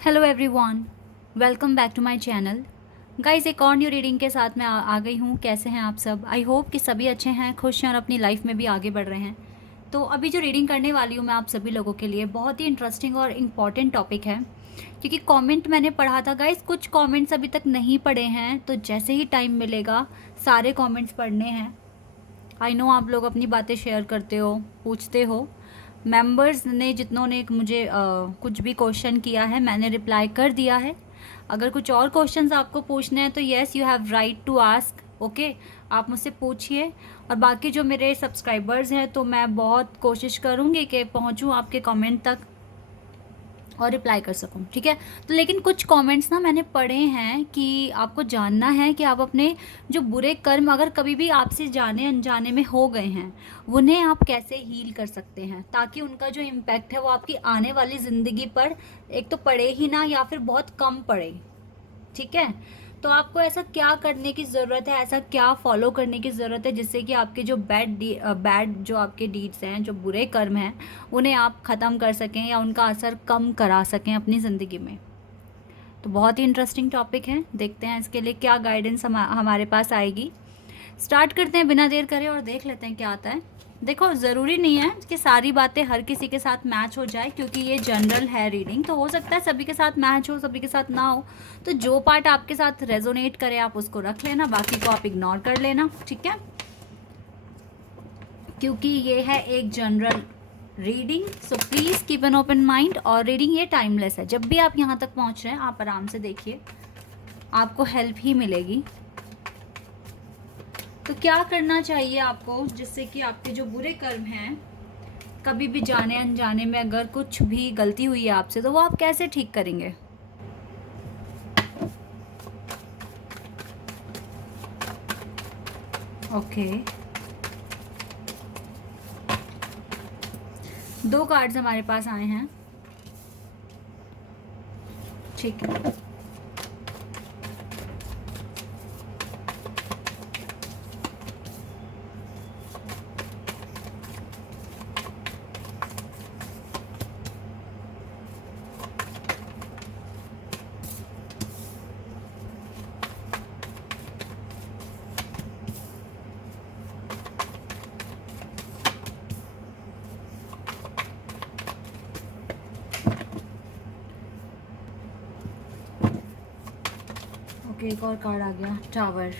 Hello everyone, welcome back to my channel. Guys, एक और new reading के साथ मैं आ गई हूँ। कैसे हैं आप सब? आई होप कि सभी अच्छे हैं, खुश हैं और अपनी लाइफ में भी आगे बढ़ रहे हैं। तो अभी जो रीडिंग करने वाली हूँ मैं आप सभी लोगों के लिए, बहुत ही इंटरेस्टिंग और इम्पॉर्टेंट टॉपिक है। क्योंकि कमेंट मैंने पढ़ा था गाइस, कुछ कमेंट्स अभी तक नहीं पढ़े हैं, तो जैसे ही टाइम मिलेगा सारे कमेंट्स पढ़ने हैं। आई नो आप लोग अपनी बातें शेयर करते हो, पूछते हो। मेंबर्स ने जितनों ने मुझे कुछ भी क्वेश्चन किया है मैंने रिप्लाई कर दिया है। अगर कुछ और क्वेश्चंस आपको पूछने हैं तो yes, you have right to ask. Okay, आप मुझसे पूछिए। और बाकी जो मेरे सब्सक्राइबर्स हैं तो मैं बहुत कोशिश करूँगी कि पहुँचूँ आपके कमेंट तक और रिप्लाई कर सकूं, ठीक है। तो लेकिन कुछ कमेंट्स ना मैंने पढ़े हैं कि आपको जानना है कि आप अपने जो बुरे कर्म अगर कभी भी आपसे जाने अनजाने में हो गए हैं, उन्हें आप कैसे हील कर सकते हैं, ताकि उनका जो इम्पैक्ट है वो आपकी आने वाली ज़िंदगी पर एक तो पड़े ही ना या फिर बहुत कम पड़े, ठीक है। तो आपको ऐसा क्या करने की ज़रूरत है, ऐसा क्या फॉलो करने की ज़रूरत है जिससे कि आपके जो बैड जो आपके डीड्स हैं, जो बुरे कर्म हैं, उन्हें आप ख़त्म कर सकें या उनका असर कम करा सकें अपनी ज़िंदगी में। तो बहुत ही इंटरेस्टिंग टॉपिक है, देखते हैं इसके लिए क्या गाइडेंस हमारे पास आएगी। स्टार्ट करते हैं बिना देर करे और देख लेते हैं क्या आता है। देखो, ज़रूरी नहीं है कि सारी बातें हर किसी के साथ मैच हो जाए, क्योंकि ये जनरल है रीडिंग, तो हो सकता है सभी के साथ मैच हो, सभी के साथ ना हो। तो जो पार्ट आपके साथ रेजोनेट करे आप उसको रख लेना, बाकी को आप इग्नोर कर लेना, ठीक है। क्योंकि ये है एक general reading, so please keep an open mind. और रीडिंग ये टाइमलेस है, जब भी आप यहाँ तक पहुँच रहे हैं आप आराम से देखिए, आपको हेल्प ही मिलेगी। तो क्या करना चाहिए आपको जिससे कि आपके जो बुरे कर्म हैं, कभी भी जाने अनजाने में अगर कुछ भी गलती हुई है आपसे, तो वो आप कैसे ठीक करेंगे? ओके, दो कार्ड्स हमारे पास आए हैं, ठीक है। ओके, एक और कार्ड आ गया, टावर।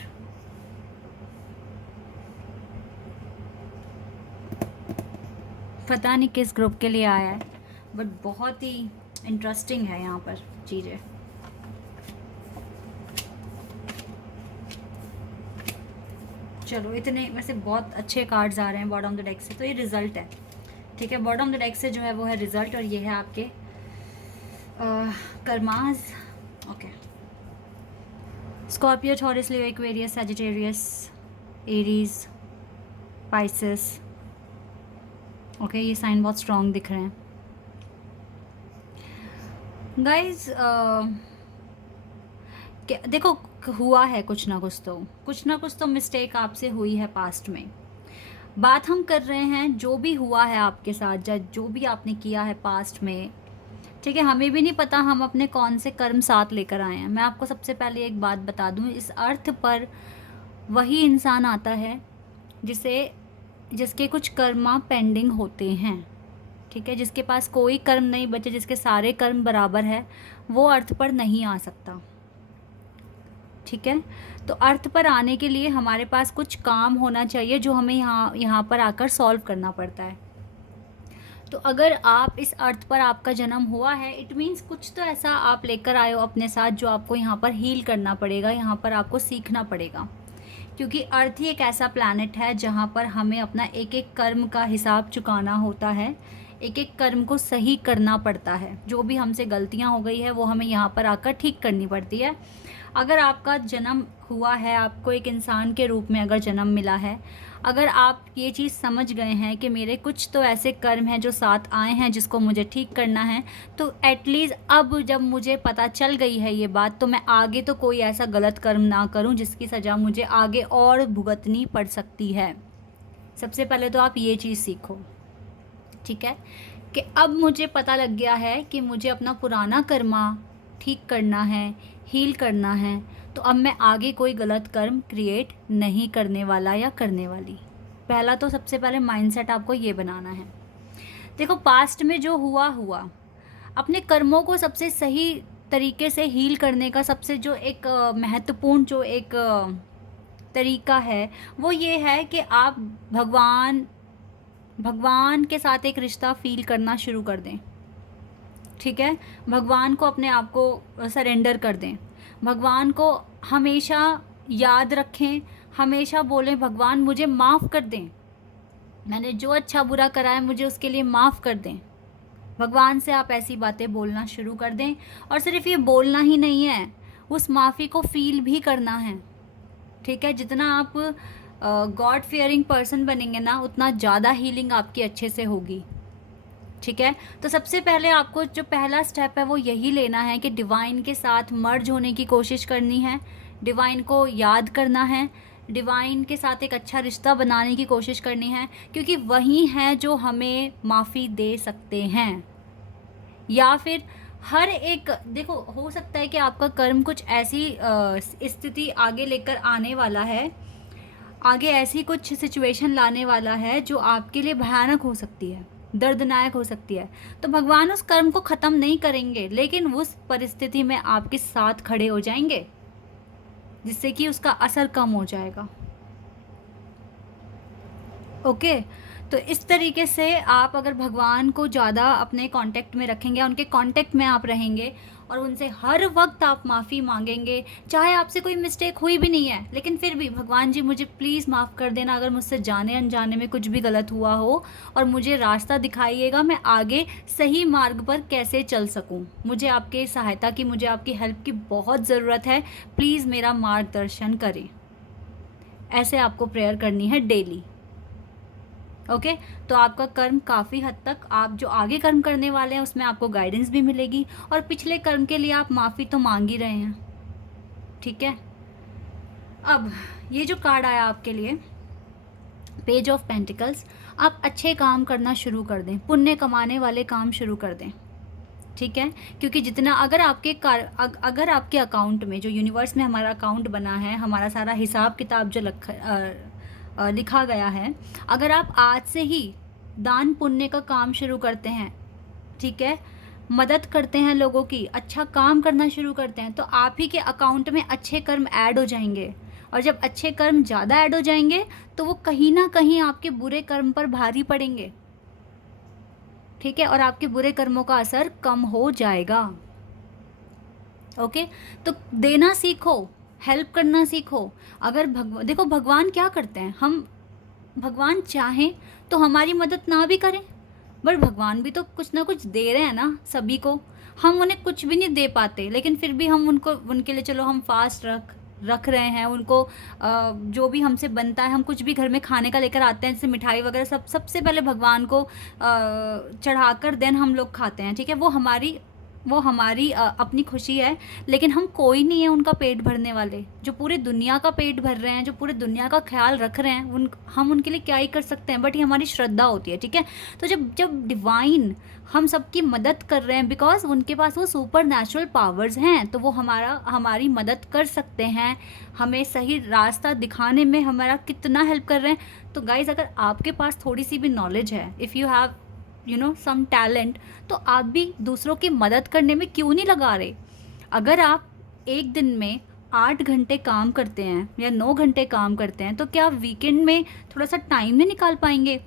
पता नहीं किस ग्रुप के लिए आया है, बट बहुत ही इंटरेस्टिंग है यहाँ पर चीज़ें। चलो, इतने वैसे बहुत अच्छे कार्ड्स आ रहे हैं बॉटम ऑफ द डेक से, तो ये रिजल्ट है, ठीक है। बॉटम ऑफ द डेक से जो है वो है रिजल्ट, और ये है आपके कर्मास। Okay, Scorpio, Taurus, Leo, Aquarius, Sagittarius, Aries, Pisces. Okay, ये साइन बहुत स्ट्रॉन्ग दिख रहे हैं गाइज। देखो, हुआ है कुछ ना कुछ तो मिस्टेक आपसे हुई है पास्ट में। बात हम कर रहे हैं जो भी हुआ है आपके साथ, या जो भी आपने किया है पास्ट में, ठीक है। हमें भी नहीं पता हम अपने कौन से कर्म साथ लेकर आए हैं। मैं आपको सबसे पहले एक बात बता दूं, इस अर्थ पर वही इंसान आता है जिसके कुछ कर्मा पेंडिंग होते हैं, ठीक है। जिसके पास कोई कर्म नहीं बचे, जिसके सारे कर्म बराबर है, वो अर्थ पर नहीं आ सकता, ठीक है। तो अर्थ पर आने के लिए हमारे पास कुछ काम होना चाहिए जो हमें यहाँ पर आकर सॉल्व करना पड़ता है। तो अगर आप इस अर्थ पर आपका जन्म हुआ है, इट मीन्स कुछ तो ऐसा आप लेकर आए हो अपने साथ जो आपको यहाँ पर हील करना पड़ेगा, यहाँ पर आपको सीखना पड़ेगा। क्योंकि अर्थ ही एक ऐसा प्लैनेट है जहाँ पर हमें अपना एक एक कर्म का हिसाब चुकाना होता है, एक एक कर्म को सही करना पड़ता है। जो भी हमसे गलतियाँ हो गई है वो हमें यहाँ पर आकर ठीक करनी पड़ती है। अगर आपका जन्म हुआ है, आपको एक इंसान के रूप में अगर जन्म मिला है, अगर आप ये चीज़ समझ गए हैं कि मेरे कुछ तो ऐसे कर्म हैं जो साथ आए हैं जिसको मुझे ठीक करना है, तो एटलीस्ट अब जब मुझे पता चल गई है ये बात, तो मैं आगे तो कोई ऐसा गलत कर्म ना करूं जिसकी सज़ा मुझे आगे और भुगतनी पड़ सकती है। सबसे पहले तो आप ये चीज़ सीखो, ठीक है। कि अब मुझे पता लग गया है कि मुझे अपना पुराना कर्मा ठीक करना है, हील करना है, तो अब मैं आगे कोई गलत कर्म क्रिएट नहीं करने वाला या करने वाली। पहला तो सबसे पहले माइंडसेट आपको ये बनाना है। देखो, पास्ट में जो हुआ हुआ, अपने कर्मों को सबसे सही तरीके से हील करने का सबसे जो एक महत्वपूर्ण जो एक तरीका है वो ये है कि आप भगवान के साथ एक रिश्ता फील करना शुरू कर दें। ठीक है, भगवान को अपने आप को सरेंडर कर दें, भगवान को हमेशा याद रखें, हमेशा बोलें भगवान मुझे माफ़ कर दें, मैंने जो अच्छा बुरा करा है मुझे उसके लिए माफ़ कर दें। भगवान से आप ऐसी बातें बोलना शुरू कर दें। और सिर्फ ये बोलना ही नहीं है, उस माफ़ी को फील भी करना है। ठीक है, जितना आप गॉड फियरिंग पर्सन बनेंगे ना, उतना ज़्यादा हीलिंग आपकी अच्छे से होगी। ठीक है, तो सबसे पहले आपको जो पहला स्टेप है वो यही लेना है कि डिवाइन के साथ मर्ज होने की कोशिश करनी है, डिवाइन को याद करना है, डिवाइन के साथ एक अच्छा रिश्ता बनाने की कोशिश करनी है, क्योंकि वही हैं जो हमें माफ़ी दे सकते हैं। या फिर हर एक, देखो, हो सकता है कि आपका कर्म कुछ ऐसी स्थिति आगे लेकर आने वाला है, आगे ऐसी कुछ सिचुएशन लाने वाला है जो आपके लिए भयानक हो सकती है, दर्दनाक हो सकती है। तो भगवान उस कर्म को ख़त्म नहीं करेंगे, लेकिन उस परिस्थिति में आपके साथ खड़े हो जाएंगे, जिससे कि उसका असर कम हो जाएगा। ओके, तो इस तरीके से आप अगर भगवान को ज़्यादा अपने कांटेक्ट में रखेंगे, उनके कांटेक्ट में आप रहेंगे और उनसे हर वक्त आप माफ़ी मांगेंगे, चाहे आपसे कोई मिस्टेक हुई भी नहीं है, लेकिन फिर भी भगवान जी मुझे प्लीज़ माफ़ कर देना अगर मुझसे जाने अनजाने में कुछ भी गलत हुआ हो, और मुझे रास्ता दिखाइएगा मैं आगे सही मार्ग पर कैसे चल सकूं। मुझे आपके सहायता की, मुझे आपकी हेल्प की बहुत ज़रूरत है, प्लीज़ मेरा मार्गदर्शन करें। ऐसे आपको प्रेयर करनी है डेली। ओके, तो आपका कर्म काफ़ी हद तक, आप जो आगे कर्म करने वाले हैं उसमें आपको गाइडेंस भी मिलेगी, और पिछले कर्म के लिए आप माफ़ी तो मांग ही रहे हैं। ठीक है, अब ये जो कार्ड आया आपके लिए, पेज ऑफ पेंटिकल्स, आप अच्छे काम करना शुरू कर दें, पुण्य कमाने वाले काम शुरू कर दें। ठीक है, क्योंकि जितना अगर आपके अकाउंट में, जो यूनिवर्स में हमारा अकाउंट बना है, हमारा सारा हिसाब किताब जो लिखा गया है, अगर आप आज से ही दान पुण्य का काम शुरू करते हैं, ठीक है, मदद करते हैं लोगों की, अच्छा काम करना शुरू करते हैं, तो आप ही के अकाउंट में अच्छे कर्म ऐड हो जाएंगे। और जब अच्छे कर्म ज़्यादा ऐड हो जाएंगे तो वो कहीं ना कहीं आपके बुरे कर्म पर भारी पड़ेंगे। ठीक है, और आपके बुरे कर्मों का असर कम हो जाएगा। ओके, तो देना सीखो, हेल्प करना सीखो। अगर देखो भगवान क्या करते हैं, हम भगवान चाहें तो हमारी मदद ना भी करें, बट भगवान भी तो कुछ ना कुछ दे रहे हैं ना सभी को। हम उन्हें कुछ भी नहीं दे पाते, लेकिन फिर भी हम उनके लिए चलो हम फास्ट रख रहे हैं, उनको जो भी हमसे बनता है, हम कुछ भी घर में खाने का लेकर आते हैं, जैसे मिठाई वगैरह, सबसे पहले भगवान को चढ़ाकर देन हम लोग खाते हैं। ठीक है, वो हमारी अपनी खुशी है, लेकिन हम कोई नहीं है उनका पेट भरने वाले, जो पूरे दुनिया का पेट भर रहे हैं, जो पूरे दुनिया का ख्याल रख रहे हैं, हम उनके लिए क्या ही कर सकते हैं, बट ये हमारी श्रद्धा होती है। ठीक है, तो जब डिवाइन हम सबकी मदद कर रहे हैं, बिकॉज उनके पास वो सुपर नेचुरल पावर्स हैं, तो वो हमारी मदद कर सकते हैं, हमें सही रास्ता दिखाने में हमारा कितना हेल्प कर रहे हैं। तो गाइज, अगर आपके पास थोड़ी सी भी नॉलेज है, if you have some talent, तो आप भी दूसरों की मदद करने में क्यों नहीं लगा रहे। अगर आप एक दिन में 8 घंटे काम करते हैं या 9 घंटे काम करते हैं, तो क्या आप वीकेंड में थोड़ा सा टाइम नहीं निकाल पाएंगे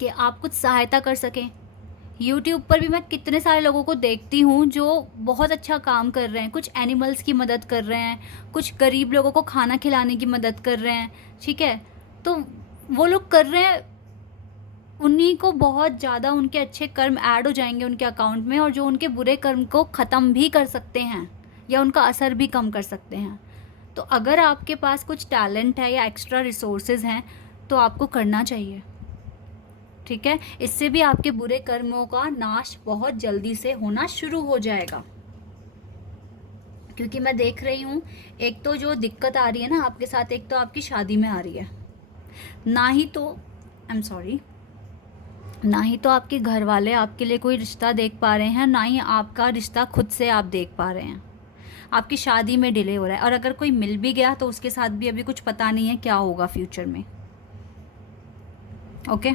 कि आप कुछ सहायता कर सकें। यूट्यूब पर भी मैं कितने सारे लोगों को देखती हूँ जो बहुत अच्छा काम कर रहे हैं, कुछ एनिमल्स की मदद कर रहे हैं, कुछ गरीब लोगों को खाना खिलाने की मदद कर रहे हैं। ठीक है, तो वो लोग कर रहे हैं, उन्हीं को बहुत ज़्यादा उनके अच्छे कर्म ऐड हो जाएंगे उनके अकाउंट में, और जो उनके बुरे कर्म को ख़त्म भी कर सकते हैं या उनका असर भी कम कर सकते हैं। तो अगर आपके पास कुछ टैलेंट है या एक्स्ट्रा रिसोर्सेज हैं, तो आपको करना चाहिए। ठीक है, इससे भी आपके बुरे कर्मों का नाश बहुत जल्दी से होना शुरू हो जाएगा। क्योंकि मैं देख रही हूँ, एक तो जो दिक्कत आ रही है ना आपके साथ, एक तो आपकी शादी में आ रही है, ना ही तो आई एम सॉरी, ना ही तो आपके घर वाले आपके लिए कोई रिश्ता देख पा रहे हैं, ना ही आपका रिश्ता खुद से आप देख पा रहे हैं। आपकी शादी में डिले हो रहा है, और अगर कोई मिल भी गया तो उसके साथ भी अभी कुछ पता नहीं है क्या होगा फ्यूचर में। ओके,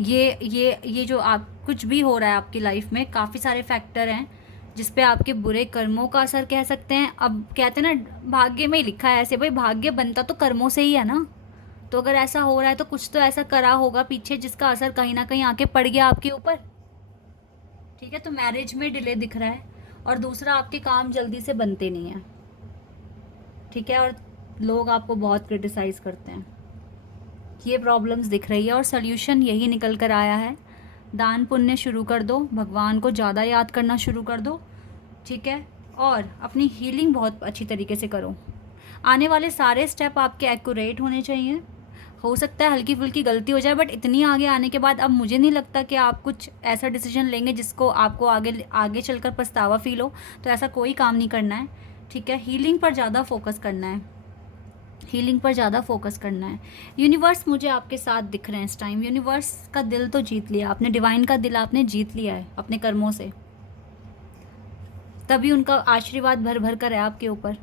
ये जो आप कुछ भी हो रहा है आपकी लाइफ में, काफ़ी सारे फैक्टर हैं जिस पे आपके बुरे कर्मों का असर कह सकते हैं। अब कहते हैं ना, भाग्य में ही लिखा है ऐसे, भाई भाग्य बनता तो कर्मों से ही है ना। तो अगर ऐसा हो रहा है तो कुछ तो ऐसा करा होगा पीछे जिसका असर कहीं ना कहीं आके पड़ गया आपके ऊपर। ठीक है, तो मैरिज में डिले दिख रहा है, और दूसरा आपके काम जल्दी से बनते नहीं हैं। ठीक है, और लोग आपको बहुत क्रिटिसाइज़ करते हैं। ये प्रॉब्लम्स दिख रही है, और सल्यूशन यही निकल कर आया है। दान पुण्य शुरू कर दो, भगवान को ज़्यादा याद करना शुरू कर दो। ठीक है, और अपनी हीलिंग बहुत अच्छी तरीके से करो। आने वाले सारे स्टेप आपके एक्यूरेट होने चाहिए। हो सकता है हल्की फुल्की गलती हो जाए, बट इतनी आगे आने के बाद अब मुझे नहीं लगता कि आप कुछ ऐसा डिसीजन लेंगे जिसको आपको आगे आगे चलकर पछतावा फील हो। तो ऐसा कोई काम नहीं करना है। ठीक है, हीलिंग पर ज़्यादा फोकस करना है, हीलिंग पर ज़्यादा फोकस करना है। यूनिवर्स मुझे आपके साथ दिख रहे हैं इस टाइम। यूनिवर्स का दिल तो जीत लिया आपने, डिवाइन का दिल आपने जीत लिया है अपने कर्मों से, तभी उनका आशीर्वाद भर भर कर है आपके ऊपर।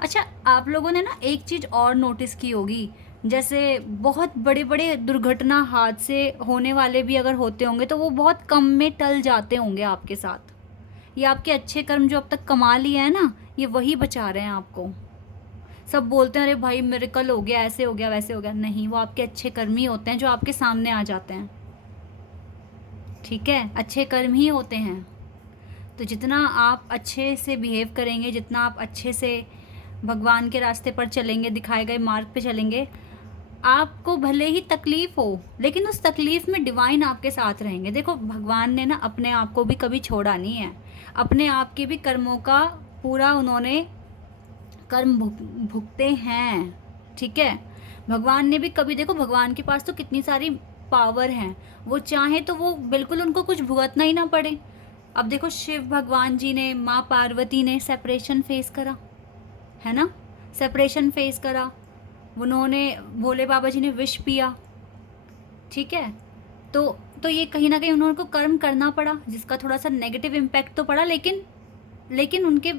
अच्छा, आप लोगों ने ना एक चीज़ और नोटिस की होगी, जैसे बहुत बड़े बड़े दुर्घटना हादसे होने वाले भी अगर होते होंगे तो वो बहुत कम में टल जाते होंगे आपके साथ। ये आपके अच्छे कर्म जो अब तक कमा लिए हैं ना, ये वही बचा रहे हैं आपको। सब बोलते हैं अरे भाई मिरेकल हो गया, ऐसे हो गया, वैसे हो गया। नहीं, वो आपके अच्छे कर्म ही होते हैं जो आपके सामने आ जाते हैं। ठीक है, अच्छे कर्म ही होते हैं। तो जितना आप अच्छे से बिहेव करेंगे, जितना आप अच्छे से भगवान के रास्ते पर चलेंगे, दिखाए गए मार्ग पे चलेंगे, आपको भले ही तकलीफ़ हो लेकिन उस तकलीफ़ में डिवाइन आपके साथ रहेंगे। देखो, भगवान ने ना अपने आप को भी कभी छोड़ा नहीं है। अपने आप के भी कर्मों का पूरा उन्होंने कर्म भुगते हैं। ठीक है, भगवान ने भी कभी, देखो भगवान के पास तो कितनी सारी पावर हैं, वो चाहे तो वो बिल्कुल उनको कुछ भुगतना ही ना पड़े। अब देखो, शिव भगवान जी ने, माँ पार्वती ने सेपरेशन फेस करा, है ना, सेपरेशन फेस करा। उन्होंने, भोले बाबा जी ने विष पिया। ठीक है, तो ये कहीं ना कहीं उन्होंने को कर्म करना पड़ा जिसका थोड़ा सा नेगेटिव इम्पैक्ट तो पड़ा, लेकिन उनके,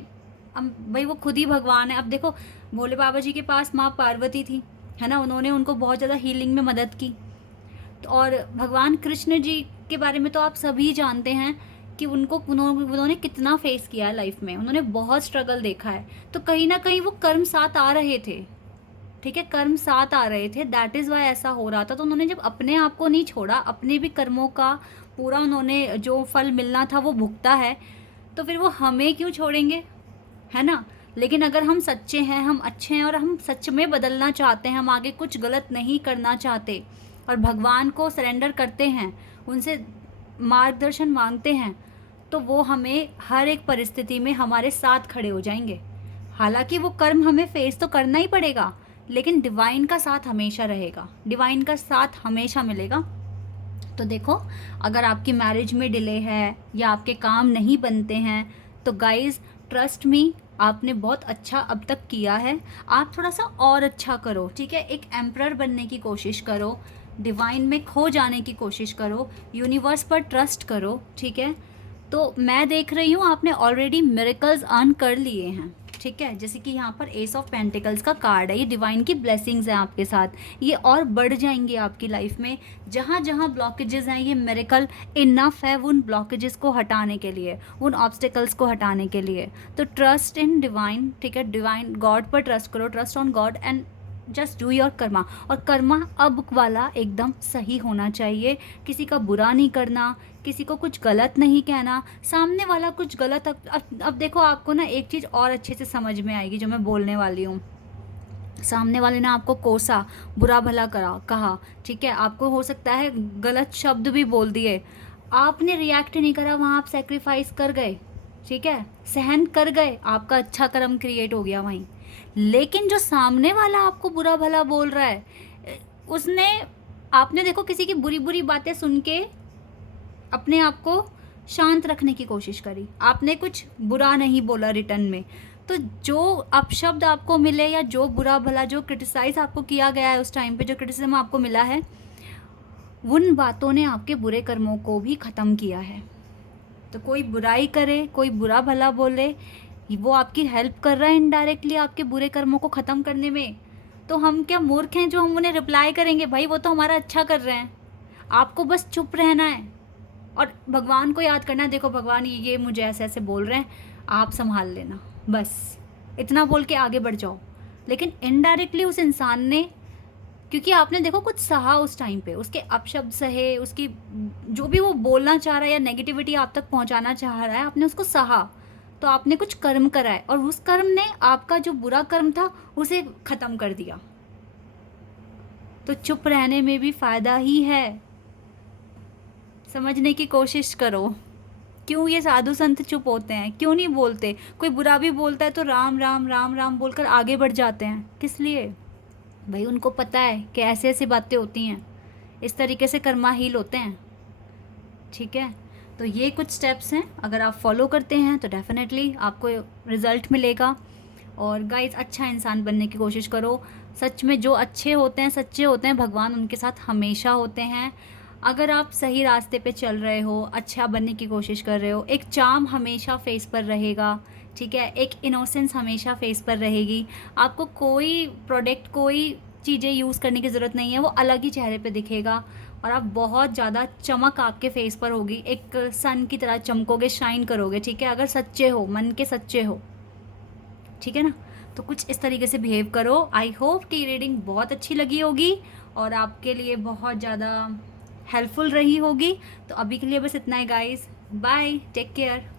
अब भाई वो खुद ही भगवान है। अब देखो, भोले बाबा जी के पास माँ पार्वती थी, है ना, उन्होंने उनको बहुत ज़्यादा हीलिंग में मदद की। तो और भगवान कृष्ण जी के बारे में तो आप सभी जानते हैं कि उन्होंने कितना फेस किया है लाइफ में, उन्होंने बहुत स्ट्रगल देखा है। तो कहीं ना कहीं वो कर्म साथ आ रहे थे। ठीक है, कर्म साथ आ रहे थे, दैट इज़ वाई ऐसा हो रहा था। तो उन्होंने जब अपने आप को नहीं छोड़ा, अपने भी कर्मों का पूरा उन्होंने जो फल मिलना था वो भुगता है, तो फिर वो हमें क्यों छोड़ेंगे, है ना। लेकिन अगर हम सच्चे हैं, हम अच्छे हैं, और हम सच में बदलना चाहते हैं, हम आगे कुछ गलत नहीं करना चाहते, और भगवान को सरेंडर करते हैं, उनसे मार्गदर्शन मांगते हैं, तो वो हमें हर एक परिस्थिति में हमारे साथ खड़े हो जाएंगे। हालांकि वो कर्म हमें फेस तो करना ही पड़ेगा, लेकिन डिवाइन का साथ हमेशा रहेगा, डिवाइन का साथ हमेशा मिलेगा। तो देखो, अगर आपकी मैरिज में डिले है या आपके काम नहीं बनते हैं, तो गाइज ट्रस्ट मी, आपने बहुत अच्छा अब तक किया है। आप थोड़ा सा और अच्छा करो। ठीक है, एक एम्परर बनने की कोशिश करो, डिवाइन में खो जाने की कोशिश करो, यूनिवर्स पर ट्रस्ट करो। ठीक है, तो मैं देख रही हूँ आपने ऑलरेडी मिरेकल्स अर्न कर लिए हैं। ठीक है, जैसे कि यहाँ पर एस ऑफ पेंटिकल्स का कार्ड है, ये डिवाइन की ब्लेसिंग्स हैं आपके साथ, ये और बढ़ जाएंगी आपकी लाइफ में। जहाँ जहाँ ब्लॉकेजेस हैं, ये मिरेकल इनफ है उन ब्लॉकेजेस को हटाने के लिए, उन ऑब्स्टिकल्स को हटाने के लिए। तो ट्रस्ट इन डिवाइन। ठीक है, डिवाइन गॉड पर ट्रस्ट करो, trust on God, and just do your Karma. और कर्मा अब वाला एकदम सही होना चाहिए, किसी का बुरा नहीं करना, किसी को कुछ गलत नहीं कहना, सामने वाला कुछ गलत। अब देखो, आपको ना एक चीज़ और अच्छे से समझ में आएगी जो मैं बोलने वाली हूँ। सामने वाले ने आपको कोसा, बुरा भला कहा, ठीक है, आपको हो सकता है गलत शब्द भी बोल दिए, आपने रिएक्ट नहीं करा, वहाँ आप सेक्रीफाइस कर गए। ठीक है, सहन कर गए, आपका अच्छा कर्म क्रिएट हो गया वहीं। लेकिन जो सामने वाला आपको बुरा भला बोल रहा है, उसने, आपने देखो किसी की बुरी बुरी बातें सुन के अपने आप को शांत रखने की कोशिश करी, आपने कुछ बुरा नहीं बोला रिटर्न में। तो जो अपशब्द आपको मिले या जो बुरा भला, जो क्रिटिसाइज आपको किया गया है, उस टाइम पे जो क्रिटिसिज्म आपको मिला है, उन बातों ने आपके बुरे कर्मों को भी ख़त्म किया है। तो कोई बुराई करे, कोई बुरा भला बोले, वो आपकी हेल्प कर रहा है इनडायरेक्टली आपके बुरे कर्मों को ख़त्म करने में। तो हम क्या मूर्ख हैं जो हम उन्हें रिप्लाई करेंगे? भाई वो तो हमारा अच्छा कर रहे हैं, आपको बस चुप रहना है और भगवान को याद करना है। देखो भगवान ये मुझे ऐसे ऐसे बोल रहे हैं, आप संभाल लेना, बस इतना बोल के आगे बढ़ जाओ। लेकिन इनडायरेक्टली उस इंसान ने, क्योंकि आपने देखो कुछ सहा उस टाइम पे, उसके अपशब्द सहे, उसकी जो भी वो बोलना चाह रहा है या नेगेटिविटी आप तक पहुंचाना चाह रहा है, आपने उसको सहा, तो आपने कुछ कर्म करा है और उस कर्म ने आपका जो बुरा कर्म था उसे ख़त्म कर दिया। तो चुप रहने में भी फ़ायदा ही है, समझने की कोशिश करो। क्यों ये साधु संत चुप होते हैं, क्यों नहीं बोलते? कोई बुरा भी बोलता है तो राम राम राम राम बोलकर आगे बढ़ जाते हैं, किस लिए? भाई उनको पता है कि ऐसे ऐसी बातें होती हैं, इस तरीके से कर्मा हील होते हैं। ठीक है, तो ये कुछ स्टेप्स हैं, अगर आप फॉलो करते हैं तो डेफिनेटली आपको रिज़ल्ट मिलेगा। और गाइस अच्छा इंसान बनने की कोशिश करो। सच में जो अच्छे होते हैं, सच्चे होते हैं, भगवान उनके साथ हमेशा होते हैं। अगर आप सही रास्ते पे चल रहे हो, अच्छा बनने की कोशिश कर रहे हो, एक चार्म हमेशा फेस पर रहेगा। ठीक है, एक इनोसेंस हमेशा फेस पर रहेगी। आपको कोई प्रोडक्ट, कोई चीज़ें यूज़ करने की ज़रूरत नहीं है, वो अलग ही चेहरे पे दिखेगा और आप बहुत ज़्यादा चमक आपके फेस पर होगी, एक सन की तरह चमकोगे, शाइन करोगे। ठीक है, अगर सच्चे हो, मन के सच्चे हो, ठीक है ना? तो कुछ इस तरीके से बिहेव करो। आई होप कि रीडिंग बहुत अच्छी लगी होगी और आपके लिए बहुत ज़्यादा हेल्पफुल रही होगी। तो अभी के लिए बस इतना ही गाइस, बाय, टेक केयर।